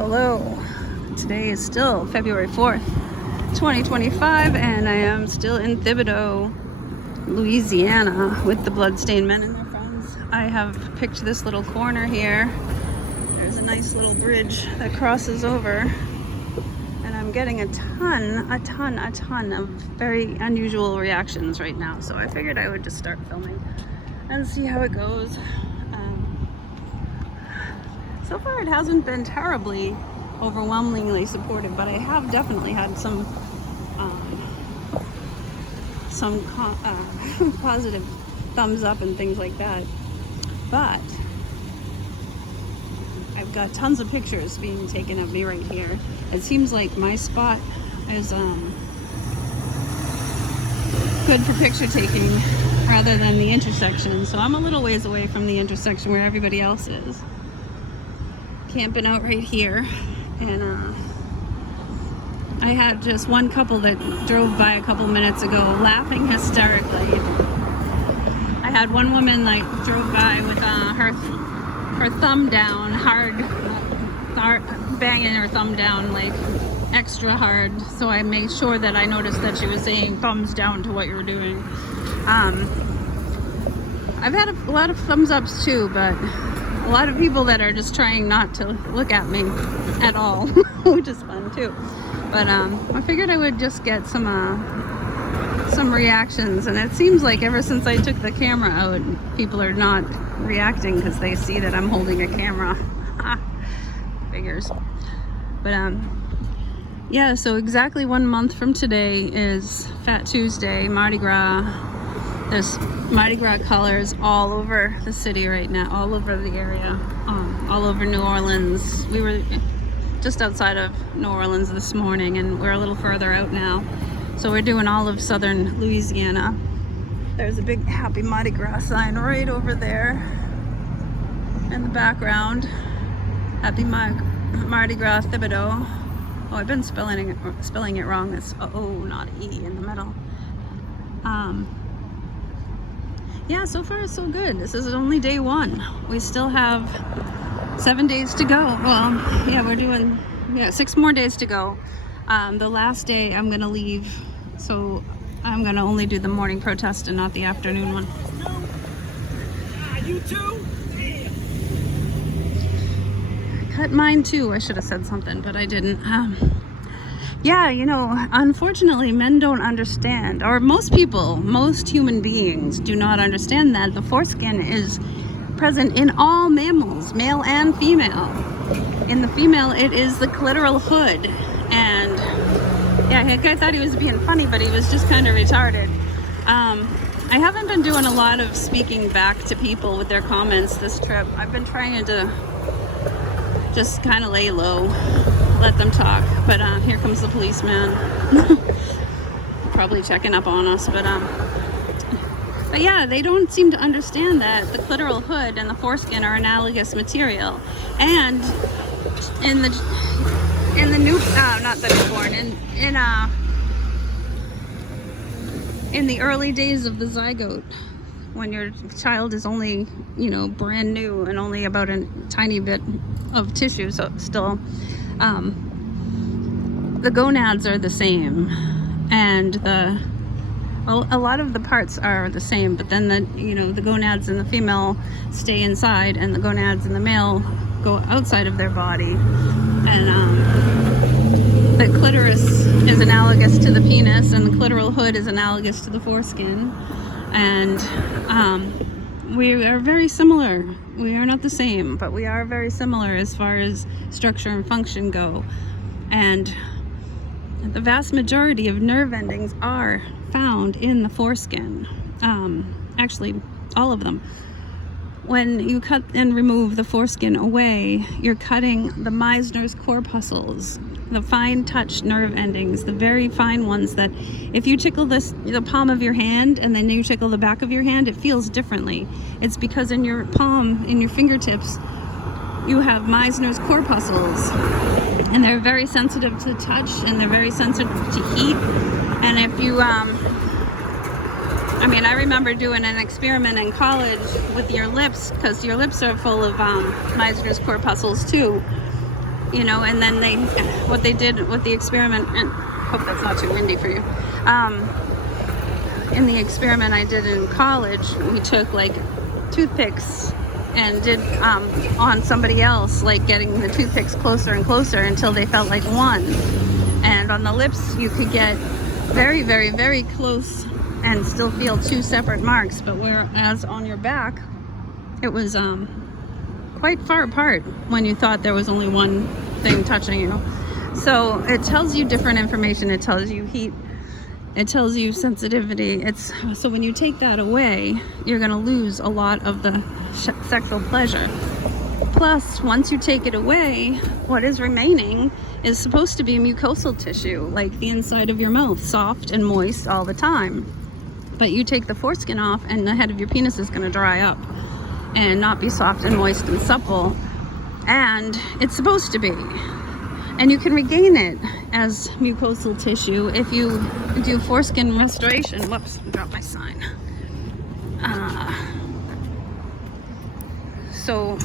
Hello. Today is still February 4th, 2025, and I am still in Thibodaux, Louisiana, with the Bloodstained Men and their friends. I have picked this little corner here. There's a nice little bridge that crosses over, and I'm getting a ton of very unusual reactions right now. So I figured I would just start filming and see how it goes. So far it hasn't been terribly overwhelmingly supportive, but I have definitely had some positive thumbs up and things like that. But I've got tons of pictures being taken of me right here. It seems like my spot is good for picture taking rather than the intersection. So I'm a little ways away from the intersection where everybody else is. Camping out right here, and I had just one couple that drove by a couple minutes ago laughing hysterically. I had one woman like drove by with her thumb down hard, banging her thumb down like extra hard, so I made sure that I noticed that she was saying thumbs down to what you were doing. I've had a lot of thumbs ups too, but a lot of people that are just trying not to look at me at all, which is fun too. But I figured I would just get some reactions, and it seems like ever since I took the camera out, people are not reacting because they see that I'm holding a camera. Figures. But yeah, so exactly 1 month from today is Fat Tuesday, Mardi Gras. There's Mardi Gras colors all over the city right now, all over the area, all over New Orleans. We were just outside of New Orleans this morning, and we're a little further out now. So we're doing all of southern Louisiana. There's a big Happy Mardi Gras sign right over there in the background. Happy Mardi Gras Thibodaux. Oh, I've been spelling it wrong. It's O, not E in the middle. Yeah, so far so good. This is only day one. We still have 7 days to go. Well, yeah, we're doing 6 more days to go. The last day I'm gonna leave, so I'm gonna only do the morning protest and not the afternoon one. You too? I cut mine too. I should have said something, but I didn't. Yeah, you know, unfortunately, men don't understand, or most human beings do not understand that the foreskin is present in all mammals, male and female. In the female, it is the clitoral hood. And yeah, that guy thought he was being funny, but he was just kind of retarded. I haven't been doing a lot of speaking back to people with their comments this trip. I've been trying to just kind of lay low, let them talk, but here comes the policeman. Probably checking up on us, but yeah, they don't seem to understand that the clitoral hood and the foreskin are analogous material. And in the in the early days of the zygote, when your child is only, you know, brand new and only about a tiny bit of tissue, so still, the gonads are the same, and a lot of the parts are the same, but then the gonads in the female stay inside, and the gonads in the male go outside of their body. And the clitoris is analogous to the penis, and the clitoral hood is analogous to the foreskin. And we are very similar. We are not the same, but we are very similar as far as structure and function go. And the vast majority of nerve endings are found in the foreskin. Actually, all of them. When you cut and remove the foreskin away, you're cutting the Meissner's corpuscles, the fine touch nerve endings, the very fine ones that if you tickle the palm of your hand and then you tickle the back of your hand, it feels differently. It's because in your palm, in your fingertips, you have Meissner's corpuscles, and they're very sensitive to touch, and they're very sensitive to heat. And if you I remember doing an experiment in college with your lips, because your lips are full of Meissner's corpuscles too. you know, and then what they did with the experiment, and hope that's not too windy for you. In the experiment I did in college, we took like toothpicks and did on somebody else, like getting the toothpicks closer and closer until they felt like one. And on the lips, you could get very, very, very close and still feel two separate marks. But whereas on your back, it was quite far apart when you thought there was only one thing touching you. So it tells you different information. It tells you heat. It tells you sensitivity. So when you take that away, you're going to lose a lot of the sexual pleasure. Plus, once you take it away, what is remaining is supposed to be mucosal tissue, like the inside of your mouth, soft and moist all the time. But you take the foreskin off and the head of your penis is going to dry up and not be soft and moist and supple. And it's supposed to be. And you can regain it as mucosal tissue if you do foreskin restoration. Whoops, I dropped my sign. So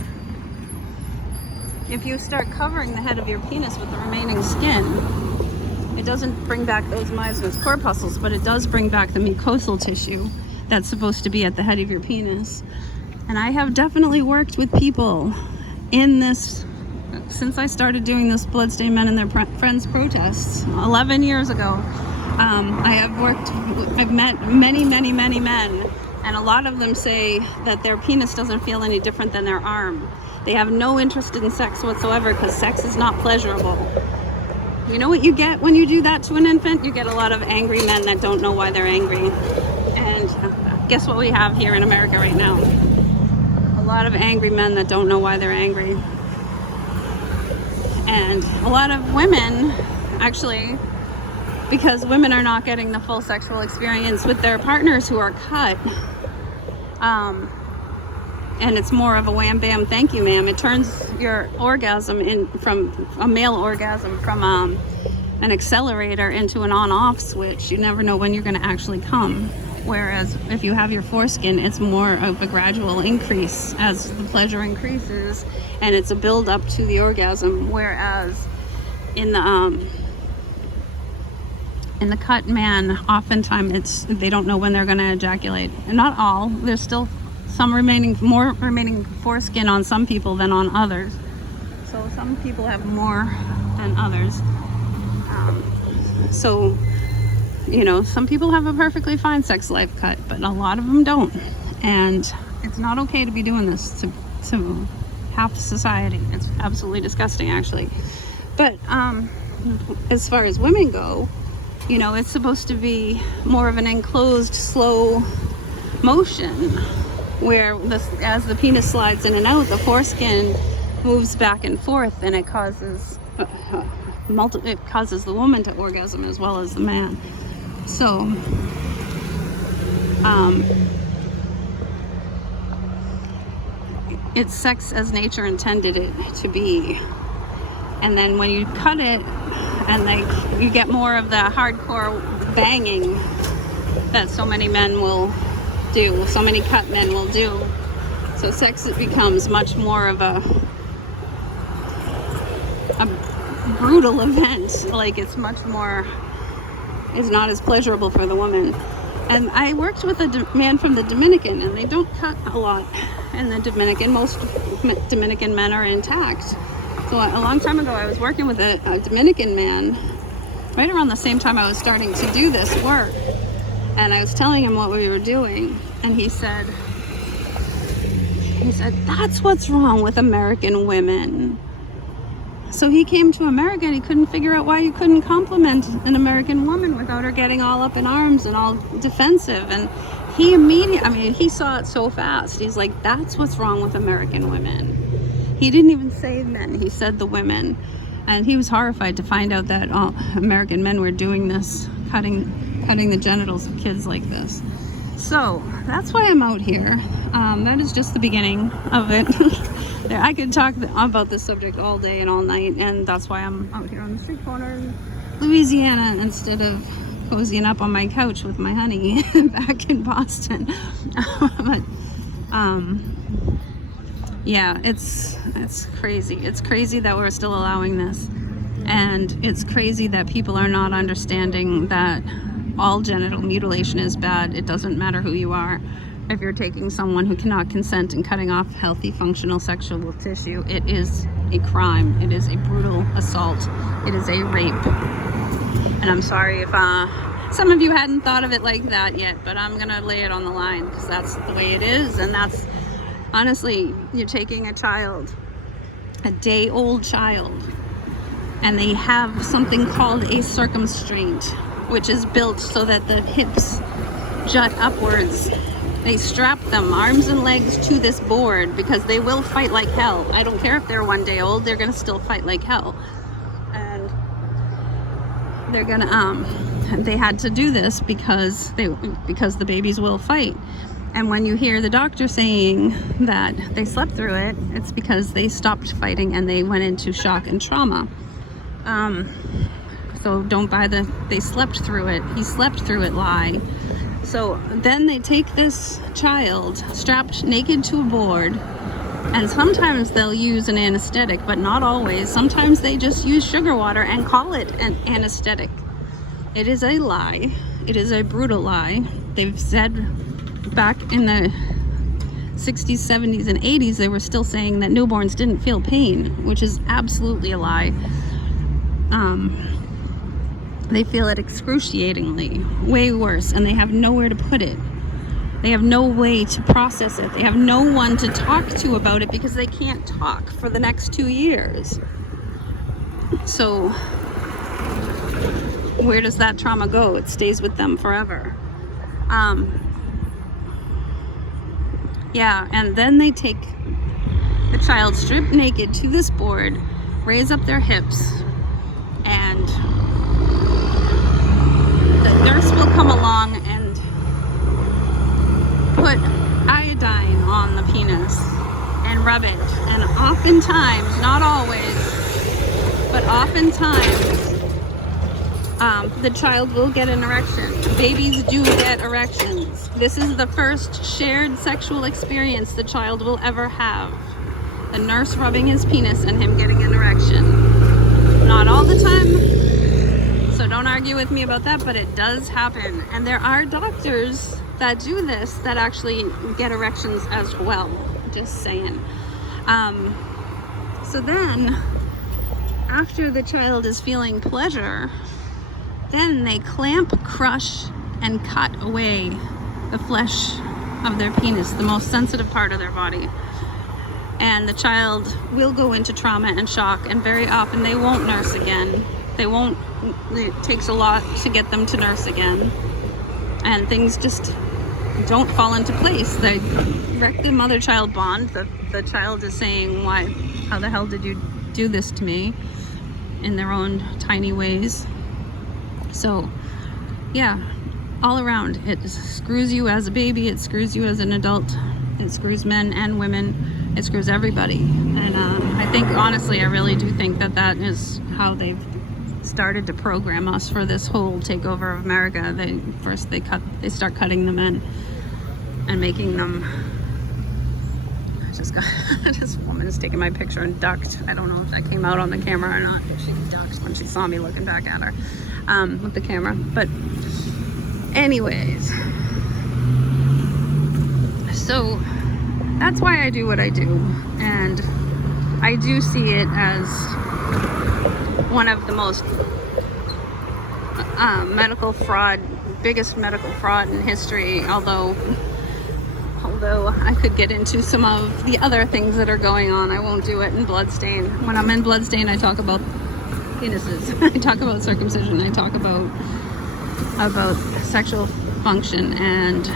if you start covering the head of your penis with the remaining skin, it doesn't bring back those myosins corpuscles, but it does bring back the mucosal tissue that's supposed to be at the head of your penis. And I have definitely worked with people in this since I started doing this Bloodstained Men and their friends protests 11 years ago. I've met many men, and a lot of them say that their penis doesn't feel any different than their arm. They have no interest in sex whatsoever because sex is not pleasurable. You know what you get when you do that to an infant? You get a lot of angry men that don't know why they're angry. And guess what we have here in America right now? A lot of angry men that don't know why they're angry. And a lot of women, actually, because women are not getting the full sexual experience with their partners who are cut, and it's more of a wham bam thank you ma'am. It turns your orgasm from a male orgasm from an accelerator into an on-off switch. You never know when you're going to actually come. Whereas if you have your foreskin, it's more of a gradual increase as the pleasure increases, and it's a build up to the orgasm. Whereas in the cut man, oftentimes they don't know when they're going to ejaculate. And not all. There's still more remaining foreskin on some people than on others. So some people have more than others. So, you know, some people have a perfectly fine sex life cut, but a lot of them don't. And it's not okay to be doing this to half society. It's absolutely disgusting, actually. But as far as women go, you know, it's supposed to be more of an enclosed, slow motion where as the penis slides in and out, the foreskin moves back and forth, and it causes the woman to orgasm as well as the man. So, it's sex as nature intended it to be. And then when you cut it, and you get more of the hardcore banging that so many men will do, so many cut men will do. So sex, it becomes much more of a brutal event. Like, it's not as pleasurable for the woman. And I worked with a man from the Dominican, and they don't cut a lot in the Dominican. Most Dominican men are intact. So a long time ago, I was working with a Dominican man right around the same time I was starting to do this work. And I was telling him what we were doing, and he said, that's what's wrong with American women. So he came to America and he couldn't figure out why you couldn't compliment an American woman without her getting all up in arms and all defensive. And he immediately, he saw it so fast. He's like, that's what's wrong with American women. He didn't even say men, he said the women. And he was horrified to find out that all American men were doing this, cutting the genitals of kids like this. So that's why I'm out here. That is just the beginning of it. I could talk about this subject all day and all night, and that's why I'm out here on the street corner in Louisiana instead of cozying up on my couch with my honey back in Boston. But Yeah, it's crazy. It's crazy that we're still allowing this. And it's crazy that people are not understanding that all genital mutilation is bad. It doesn't matter who you are. If you're taking someone who cannot consent and cutting off healthy, functional sexual tissue, it is a crime. It is a brutal assault. It is a rape. And I'm sorry if some of you hadn't thought of it like that yet, but I'm gonna lay it on the line because that's the way it is. And that's, honestly, you're taking a child, a day-old child, and they have something called a circumstraint, which is built so that the hips jut upwards. They strap them arms and legs to this board because they will fight like hell. I don't care if they're 1 day old, they're gonna still fight like hell. And they're gonna they had to do this because the babies will fight. And when you hear the doctor saying that they slept through it, it's because they stopped fighting and they went into shock and trauma. So don't buy the they slept through it, he slept through it lie. So then they take this child strapped naked to a board, and sometimes they'll use an anesthetic, but not always. Sometimes they just use sugar water and call it an anesthetic. It is a lie. It is a brutal lie. They've said back in the 60s, 70s, and 80s, they were still saying that newborns didn't feel pain, which is absolutely a lie. They feel it excruciatingly, way worse, and they have nowhere to put it. They have no way to process it. They have no one to talk to about it because they can't talk for the next 2 years. So where does that trauma go? It stays with them forever. Yeah, and then they take the child stripped naked to this board, raise up their hips, and the nurse will come along and put iodine on the penis and rub it. And oftentimes, not always, but oftentimes, the child will get an erection. Babies do get erections. This is the first shared sexual experience the child will ever have. The nurse rubbing his penis and him getting an erection. Not all the time, so don't argue with me about that, but it does happen. And there are doctors that do this that actually get erections as well. Just saying. So then, after the child is feeling pleasure, then they clamp, crush, and cut away the flesh of their penis, the most sensitive part of their body. And the child will go into trauma and shock, and very often they won't nurse again. It takes a lot to get them to nurse again. And things just don't fall into place. They wreck the mother-child bond. The child is saying, how the hell did you do this to me? In their own tiny ways. So, yeah, all around, it screws you as a baby, it screws you as an adult, it screws men and women, it screws everybody. And I think, honestly, I really do think that is how they've started to program us for this whole takeover of America. They start cutting the men and making them. This woman's taking my picture and ducked. I don't know if that came out on the camera or not, but she ducked when she saw me looking back at her with the camera. But anyways, so that's why I do what I do, and I do see it as one of the most biggest medical fraud in history, although I could get into some of the other things that are going on. I won't do it in Bloodstained. When I'm in Bloodstained, I talk about penises. I talk about circumcision. I talk about sexual function, and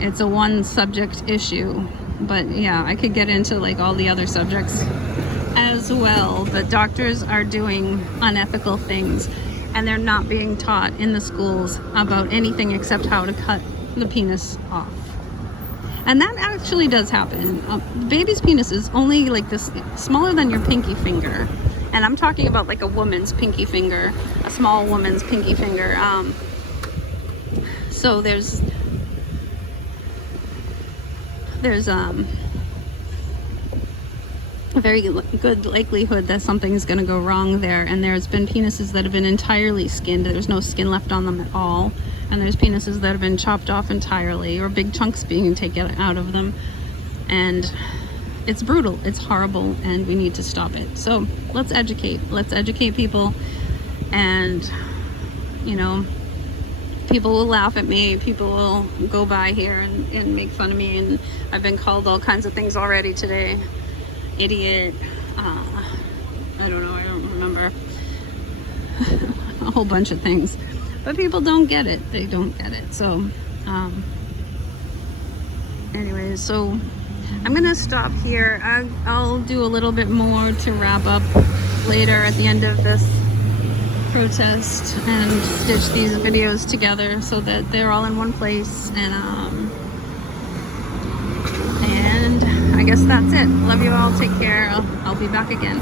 it's a one subject issue. But yeah, I could get into like all the other subjects as well. But doctors are doing unethical things, and they're not being taught in the schools about anything except how to cut the penis off. And that actually does happen. The baby's penis is only like this, smaller than your pinky finger. And I'm talking about like a woman's pinky finger, a small woman's pinky finger. So there's there's a very good likelihood that something's going to go wrong there. And there's been penises that have been entirely skinned. There's no skin left on them at all. And there's penises that have been chopped off entirely, or big chunks being taken out of them. And it's brutal, it's horrible, and we need to stop it. So let's educate people. And you know, people will laugh at me, people will go by here and make fun of me, and I've been called all kinds of things already today. Idiot, I don't know, I don't remember. A whole bunch of things, but people don't get it. They don't get it. So anyways, so I'm gonna stop here. I'll do a little bit more to wrap up later at the end of this protest and stitch these videos together so that they're all in one place. And I guess that's it. Love you all. Take care. I'll be back again.